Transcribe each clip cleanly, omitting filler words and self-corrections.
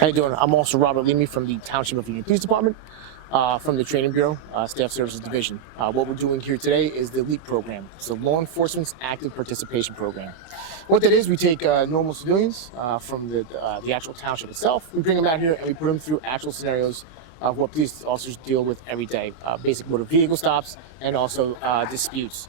How you doing? I'm Officer Robert Leamy from the Township of Union Police Department, from the Training Bureau, Staff Services Division. What we're doing here today is the L.E.A.P program. It's a law enforcement's active participation program. What that is, we take normal civilians from the actual township itself. We bring them out here and we put them through actual scenarios of what police officers deal with every day. Basic motor vehicle stops and also disputes.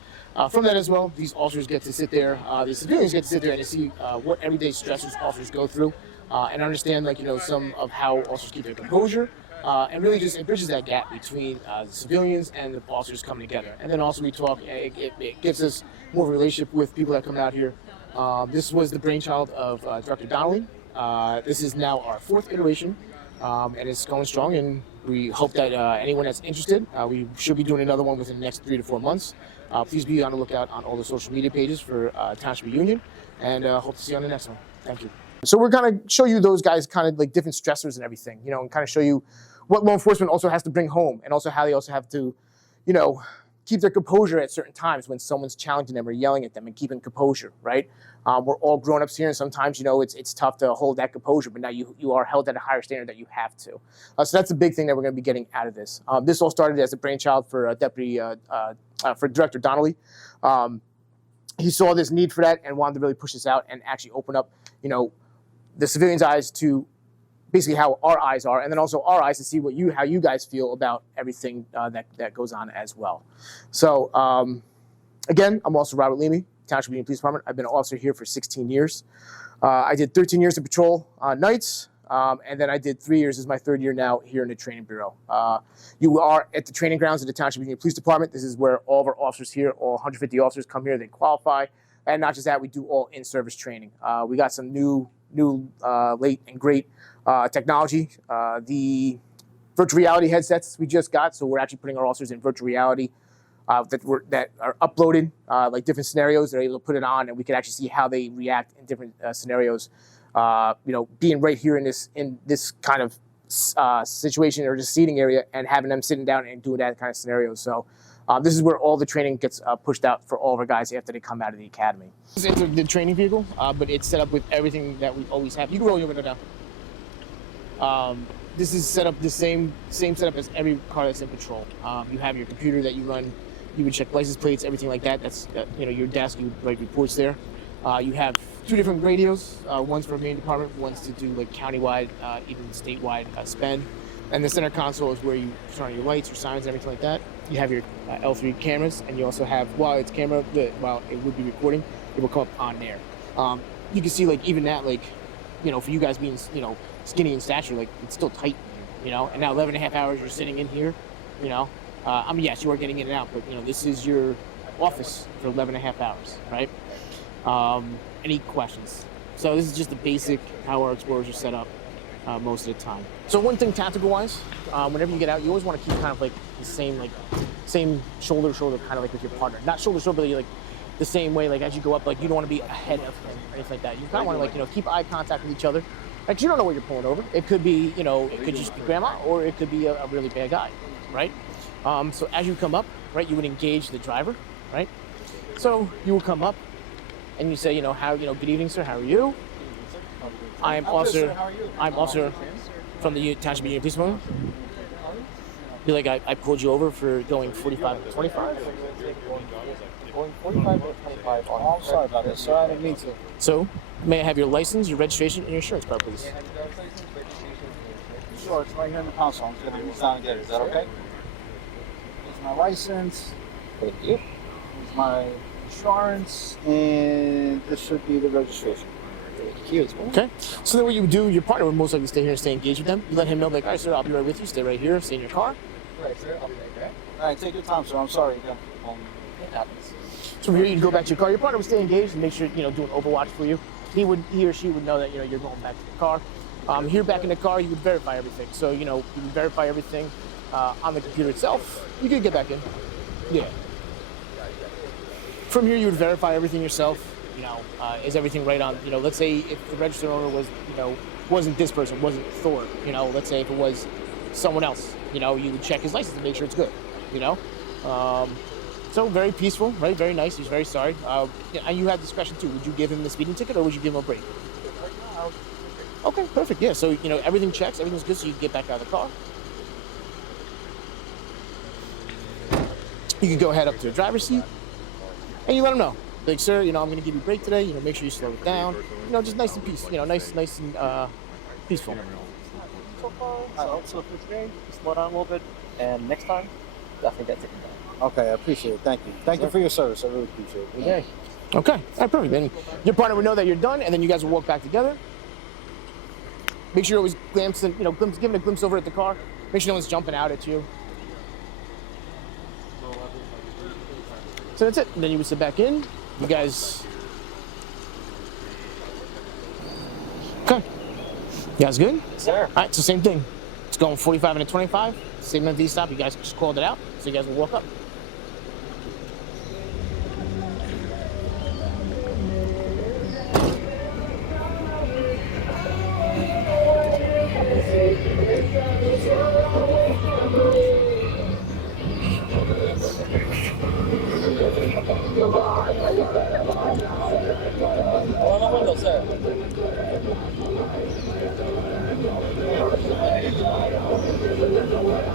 From that as well, these officers get to sit there, these civilians get to sit there and see what everyday stressors officers go through. And understand, some of how officers keep their composure, and really just it bridges that gap between the civilians and the officers coming together. And then also we talk, it gives us more of a relationship with people that come out here. This was the brainchild of Director Dante. This is now our 4th iteration, and it's going strong, and we hope that anyone that's interested, we should be doing another one within the next 3 to 4 months. Please be on the lookout on all the social media pages for Township Union, and hope to see you on the next one. Thank you. So we're going to show you those guys kind of like different stressors and everything, and kind of show you what law enforcement also has to bring home, and also how they also have to, keep their composure at certain times when someone's challenging them or yelling at them, and keeping composure, right? We're all grown-ups here, and sometimes, it's tough to hold that composure, but now you are held at a higher standard that you have to. So that's the big thing that we're going to be getting out of this. This all started as a brainchild for for Director Dante. He saw this need for that and wanted to really push this out and actually open up, the civilians' eyes to basically how our eyes are, and then also our eyes to see how you guys feel about everything that goes on as well. So again, I'm also Robert Leamy, Township Union Police Department. I've been an officer here for 16 years. I did 13 years of patrol nights, and then I did 3 years as my 3rd year now here in the Training Bureau. You are at the training grounds of the Township Union Police Department. This is where all of our officers here, all 150 officers come here, they qualify. And not just that, we do all in-service training. We got some new late and great technology. The virtual reality headsets we just got, so we're actually putting our officers in virtual reality that are uploaded, like different scenarios. They're able to put it on, and we can actually see how they react in different scenarios. Being right here in this kind of situation or just seating area, and having them sitting down and doing that kind of scenario. So this is where all the training gets pushed out for all of our guys after they come out of the academy. This is the training vehicle, but it's set up with everything that we always have. You can roll your window down. This is set up the same setup as every car that's in patrol. You have your computer that you run. You would check license plates, everything like that. That's your desk. You write reports there. You have 2 different radios. One's for main department. One's to do like countywide, even statewide spend. And the center console is where you turn on your lights, your signs, everything like that. You have your L3 cameras, and you also have, while it would be recording, it will come up on there. You can see even that, for you guys being, skinny in stature, it's still tight, and now 11 and a half hours you're sitting in here, yes, you are getting in and out, but, this is your office for 11 and a half hours, right? Any questions? So this is just the basic how our explorers are set up. Most of the time. So one thing tactical-wise, whenever you get out, you always want to keep kind of the same shoulder to shoulder, kind of like with your partner. Not shoulder to shoulder, but the same way, as you go up, you don't want to be ahead of him or anything like that. You kind of want to keep eye contact with each other. You don't know what you're pulling over. It could be, it could just be grandma, or it could be a really bad guy, right? So as you come up, right, you would engage the driver, right? So you will come up and you say, good evening, sir, how are you? I'm officer from the Township Union Police Department. Be like, I pulled you over for going 45 to 25. Going 45 to 25. Oh, I'm sorry about this, sir. I didn't mean to. So, may I have your license, your registration, and your insurance card, please? Sure, it's right here in the console. I'm just going to reach down and get it. Is that okay? Here's my license. Thank you. Here's my insurance. And this should be the registration. Okay, so then what you would do, your partner would most likely stay here and stay engaged with them. You let him know, all right, sir, I'll be right with you. Stay right here, stay in your car. Right, sir. I'll be right back. All right, take your time, sir. I'm sorry. It happens. So from here, you can go back to your car. Your partner would stay engaged and make sure, do an overwatch for you. He or she would know that, you're going back to the car. Here back in the car, you would verify everything. So, you would verify everything on the computer itself. You could get back in. Yeah. From here, you would verify everything yourself. Is everything right on, let's say if the registered owner was, wasn't this person, wasn't Thor, let's say if it was someone else, you would check his license and make sure it's good, So very peaceful, right? Very nice. He's very sorry. And you have discretion too. Would you give him the speeding ticket or would you give him a break? Okay, perfect. Yeah, so, everything checks, everything's good, so you can get back out of the car. You can go head up to the driver's seat, and you let them know. Like, sir, I'm going to give you a break today. Make sure you slow it down. Just nice and peaceful. Nice and peaceful. So far, I hope so for today. Just slow down a little bit, and next time, definitely get taken down. Okay, I appreciate it. Thank you. Thank you for your service. I really appreciate it. Okay. Okay, all right, perfect. Then your partner would know that you're done, and then you guys will walk back together. Make sure you always giving a glimpse over at the car. Make sure no one's jumping out at you. So that's it. And then you would sit back in. You guys. Okay. You guys good? Sir. All right, so same thing. It's going 45 and a 25. Same MV stop. You guys just called it out. So you guys will walk up. On the window, sir.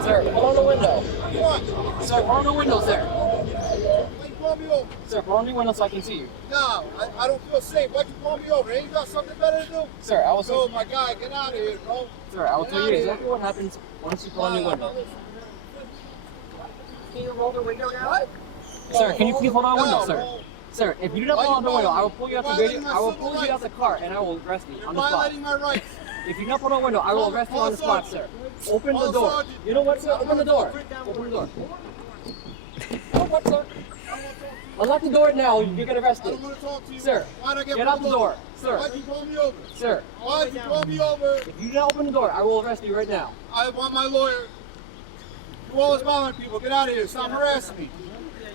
Sir, pull on the window. What? Sir, pull on the window, sir. Why you pull me over? Sir, pull on the window so I can see you. No, I don't feel safe. Why'd you pull me over? Ain't you got something better to do? Sir, I will Oh my God, get out of here, bro. Sir, I will tell you exactly what happens once you pull on your window. Can you roll the window down? What? Sir, can you please hold on the window, No, sir? bro. Sir, if you do not Why pull you on the window, I will violating- pull you out the violating video. my I will civil pull you out the rights. car and I will arrest me on the spot. Violating my rights. If you not pull on the window, I will arrest you on the spot, sir. Open the door. Sergeant. You know what, sir? Open the door. Open the door. You know what, sir? Unlock the door now. You get I arrested. don't want to talk to you. Sir, Why'd I get out the pulled door. over? Sir, Why'd you pull me over? sir. Why'd you pull me over? If you do not open the door, I will arrest you right now. I want my lawyer. You always bothering people. Get out of here. Stop harassing me.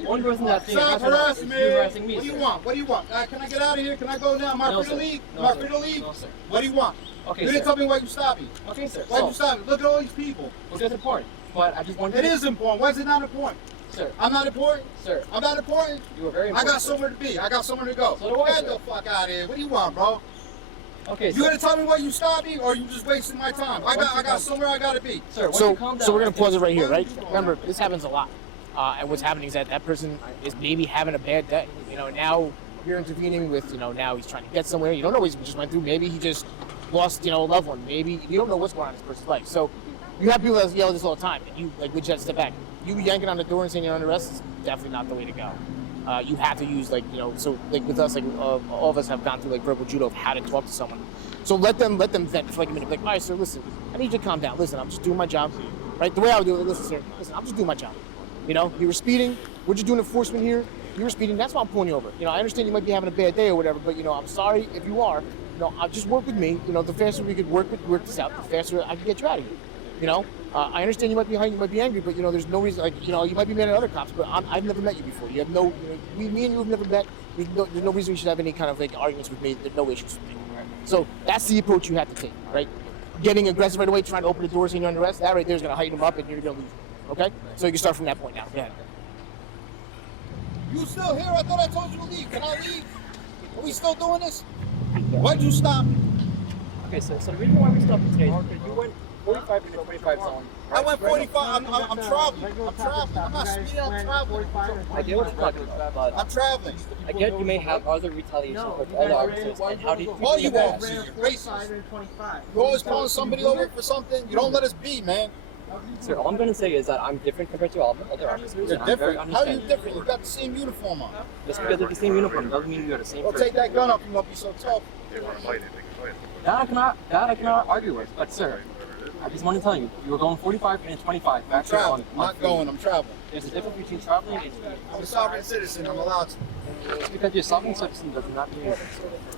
One person that's being Stop harassed harassing is me. you harassing me, What do you sir. want? What do you want? Can I get out of here? Can I go now? Am I No, free to sir. leave? No, Am I sir. free to leave? No, sir. What do you want? Okay, You sir. didn't tell me why you stopped me. Okay, sir. Why'd So, you stop me? Look at all these people. well, that's important. But I just want It you to... is important. Why is it not important? Sir, I'm not important. sir, I'm not important. you are very I important. got somewhere to be. I got somewhere to go. So do I, Get sir. the fuck out of here. What do you want, bro? Okay, You sir. gonna tell me why you stopped me, or you just wasting my time? I got somewhere I gotta be. Sir, once So, you calm down... so we're gonna pause it right here, Why right? would you- Remember, this happens a lot. And what's happening is that person is maybe having a bad day. Now you're intervening with, now he's trying to get somewhere. You don't know what he just went through. Maybe he just lost, a loved one. Maybe you don't know what's going on in this person's life. So you have people that yell this all the time, and you legit have to step back. You yanking on the door and saying you're under arrest is definitely not the way to go. You have to use so with us, all of us have gone through verbal judo of how to talk to someone. So let them vent for a minute. All right, sir, listen, I need you to calm down. Listen, I'm just doing my job. Right? The way I would do it, listen, sir, I'm just doing my job. You were speeding. We're just doing enforcement here. You were speeding. That's why I'm pulling you over. I understand you might be having a bad day or whatever, but I'm sorry if you are. I'll just work with me. The faster we could work this out, the faster I can get you out of here. I understand you might be high, you might be angry, but there's no reason. You might be mad at other cops, but I've never met you before. You have no. Me and you have never met. There's no reason you should have any kind of arguments with me. There's no issues with me. So that's the approach you have to take, right? Getting aggressive right away, trying to open the doors and you're under arrest. That right there is going to heighten them up, and you're going to lose. Okay? So you can start from that point now. Go ahead. You still here? I thought I told you to leave. Can I leave? Are we still doing this? Why'd you stop me? Okay, so the reason why we stopped you today is because you went 45 to the 25 zone. I went 45. I'm traveling. I'm traveling. I'm not speeding. I'm traveling. I get what you're talking about, but I'm traveling. I get you may have other retaliation with other officers, and how do you All you do that? officers, you're racist. You always calling somebody over for something. You don't let us be, man. Sir, all I'm going to say is that I'm different compared to all the other officers, You're and I'm very different. How are you understanding. different? You got the same uniform on. Just because they're the same uniform doesn't mean you're the same Well, person. take that gun up. You won't be so tough. That I cannot argue with, but sir, I just want to tell you, you were going 45 and 25 I'm back there traveling. I'm on not going. I'm traveling. There's a difference between traveling and I'm a sovereign citizen. I'm allowed to. just because you're a sovereign citizen does not mean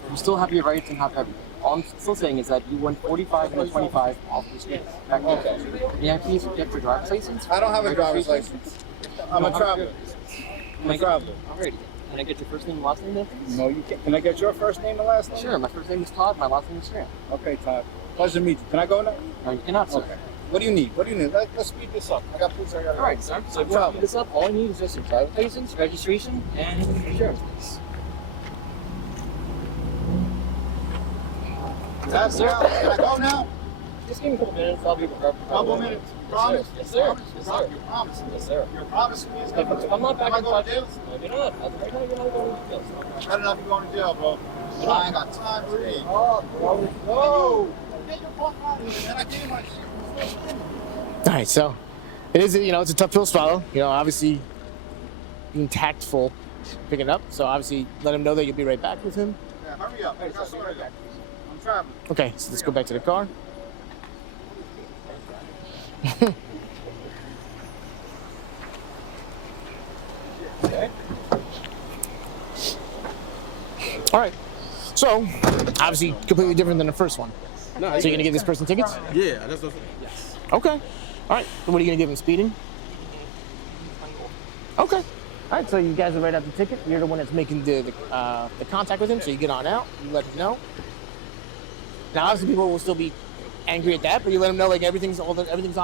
you still have your rights and have everything. All I'm still saying is that you went 45 and 25 off the streets back there. Okay. May I please get your driver's license? I don't have a driver's license. I'm a traveler. I'm a traveler. Alrighty. Can I get your first name and last name then? No, you can't. Can I get your first name and last name? Sure, my first name is Todd, my last name is Tran. Okay, Todd. Pleasure to meet you. Can I go now? No, you cannot, sir. Okay. What do you need? What do you need? Let's speed this up. I got police. I got. Alright, sir. So if you want to speed this up, all I need is just your driver's license, registration, and insurance. That's it. Can I go now? Just give me a couple minutes. I'll be prepared. Couple minutes. Promise? Yes, sir. Yes, sir. You promise? Yes, sir. You're promising me it's going to If I'm not back Am I in going 5 to jail? minutes, no, you're not. As of right now, you're not going to jail. So. Better not be going to jail, bro. I ain't got time to read. Oh, No! Get your fuck out of here, man. I gave my shit. All right, so it is, it's a tough pill to swallow. Obviously being tactful, picking up. So obviously let him know that you'll be right back with him. Yeah, hurry up. I got somewhere to go. I'm traveling. Okay, so let's go back to the car. okay. All right. So obviously completely different than the first one. No, So you're gonna give this person tickets? Yeah, that's what. Yes. Okay. All right. So what are you gonna give him? Speeding? Okay. All right. So you guys will write out the ticket. You're the one that's making the contact with him. So you get on out. You let him know. Now obviously people will still be angry at that, but you let them know like everything's on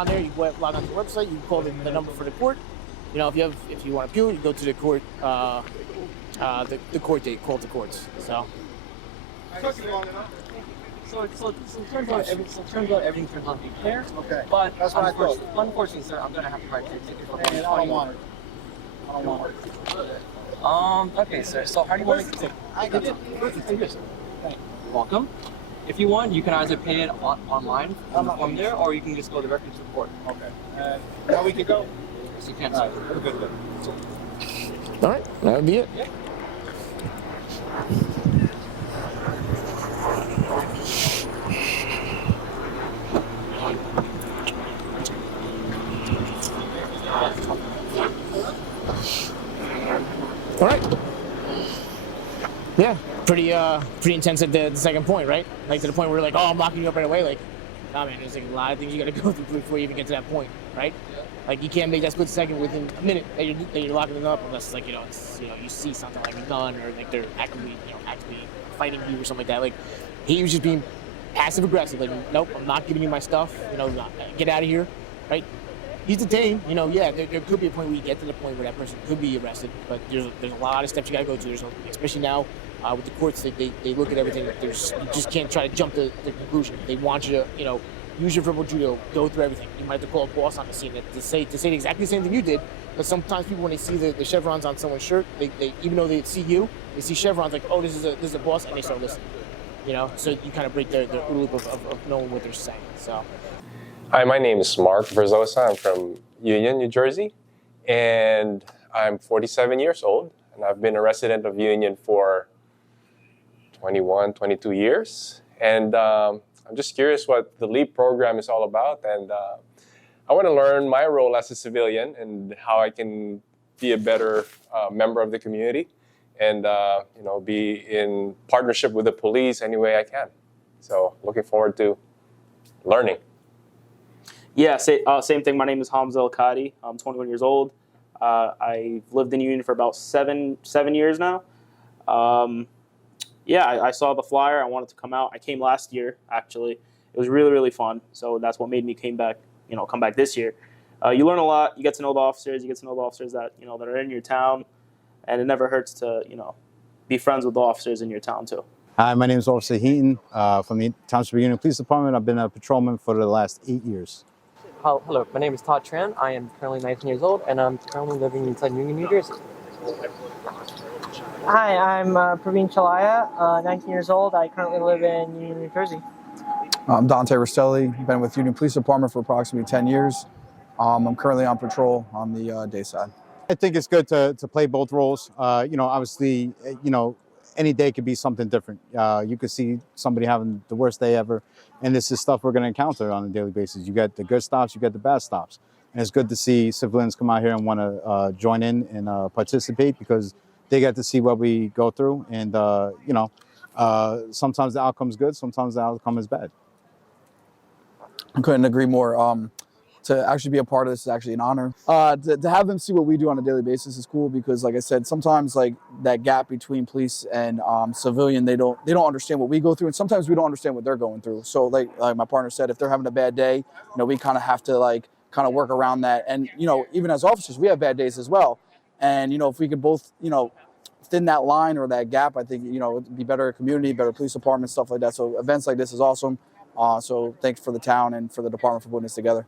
there. You go log on to the website. You call the number for the court. If you want to appeal, you go to the court. The court date. Call the courts. So. So it turns out everything turns out to be fair. Okay. But That's what I thought. unfortunately, sir, I'm gonna have to write your ticket for Man, I don't want it. I don't want it. Okay, sir. So how do you want to take? I ain't got time. You're welcome. If you want, you can either pay it online on the form there, or you can just go directly to the court. Okay. Now we can go. Yes, you can, All sir. right. Have a good day. All right. That would be it. Yeah. All right. Yeah, pretty intense at the second point, right? Like to the point where we're like, oh, I'm locking you up right away. Like, nah, man, there's like a lot of things you got to go through before you even get to that point, right? Like you can't make that split second within a minute that you're locking them up unless like you see something like a gun or like they're actively fighting you or something like that. Like he was just being passive aggressive. Like, nope, I'm not giving you my stuff. Get out of here, right? He's detained. Yeah, there could be a point where you get to the point where that person could be arrested, but there's a lot of steps you got to go to. Especially now with the courts, they look at everything. You just can't try to jump to the conclusion. They want you to, use your verbal judo, go through everything. You might have to call a boss on the scene to say exactly the same thing you did. But sometimes people, when they see the chevrons on someone's shirt, they even though they see you, they see chevrons like, oh, this is a boss, and they start listening. So you kind of break their loop of knowing what they're saying. So. Hi, my name is Mark Verzosa. I'm from Union, New Jersey, and I'm 47 years old, and I've been a resident of Union for 21, 22 years. And I'm just curious what the L.E.A.P program is all about, and I want to learn my role as a civilian and how I can be a better member of the community and be in partnership with the police any way I can. So looking forward to learning. Yeah, same thing. My name is L.E.A.P. I'm 21 years old. I've lived in Union for about seven years now. I saw the flyer. I wanted to come out. I came last year, actually. It was really, really fun. So that's what made me come back this year. You learn a lot. You get to know the officers. You get to know the officers that that are in your town, and it never hurts to be friends with the officers in your town too. Hi, my name is Officer Heaton from the Township Union Police Department. I've been a patrolman for the last 8 years. Hello, my name is Todd Tran. I am currently 19 years old, and I'm currently living inside Union, New Jersey. Hi, I'm Praveen Chalaya, 19 years old. I currently live in Union, New Jersey. I'm Dante Rastelli. Been with Union Police Department for approximately 10 years. I'm currently on patrol on the day side. I think it's good to play both roles. Obviously, any day could be something different. You could see somebody having the worst day ever, and this is stuff we're going to encounter on a daily basis. You get the good stops, you get the bad stops. And it's good to see civilians come out here and want to join in and participate because they get to see what we go through. And, sometimes the outcome's good, sometimes the outcome is bad. I couldn't agree more. To actually be a part of this is actually an honor. To have them see what we do on a daily basis is cool because, like I said, sometimes like that gap between police and civilian, they don't understand what we go through, and sometimes we don't understand what they're going through. So like my partner said, if they're having a bad day, we kind of have to work around that. And even as officers, we have bad days as well. And if we could both thin that line or that gap. I think, you know, it'd be better community, better police department, stuff like that. So events like this is awesome. So thanks for the town and for the department for putting this together.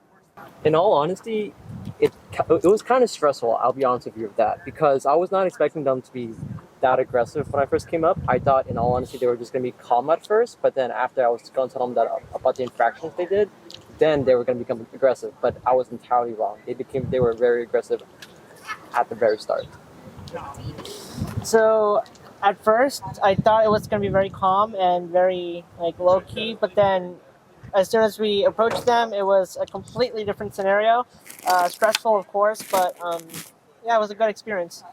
In all honesty, it was kind of stressful. I'll be honest with you with that, because I was not expecting them to be that aggressive when I first came up. I thought, in all honesty, they were just going to be calm at first, but then after I was going to tell them that about the infractions they did, then they were going to become aggressive. But I was entirely wrong. They were very aggressive at the very start. So at first, I thought it was going to be very calm and very like low key, but then as soon as we approached them, it was a completely different scenario. Stressful, of course, but yeah, it was a good experience.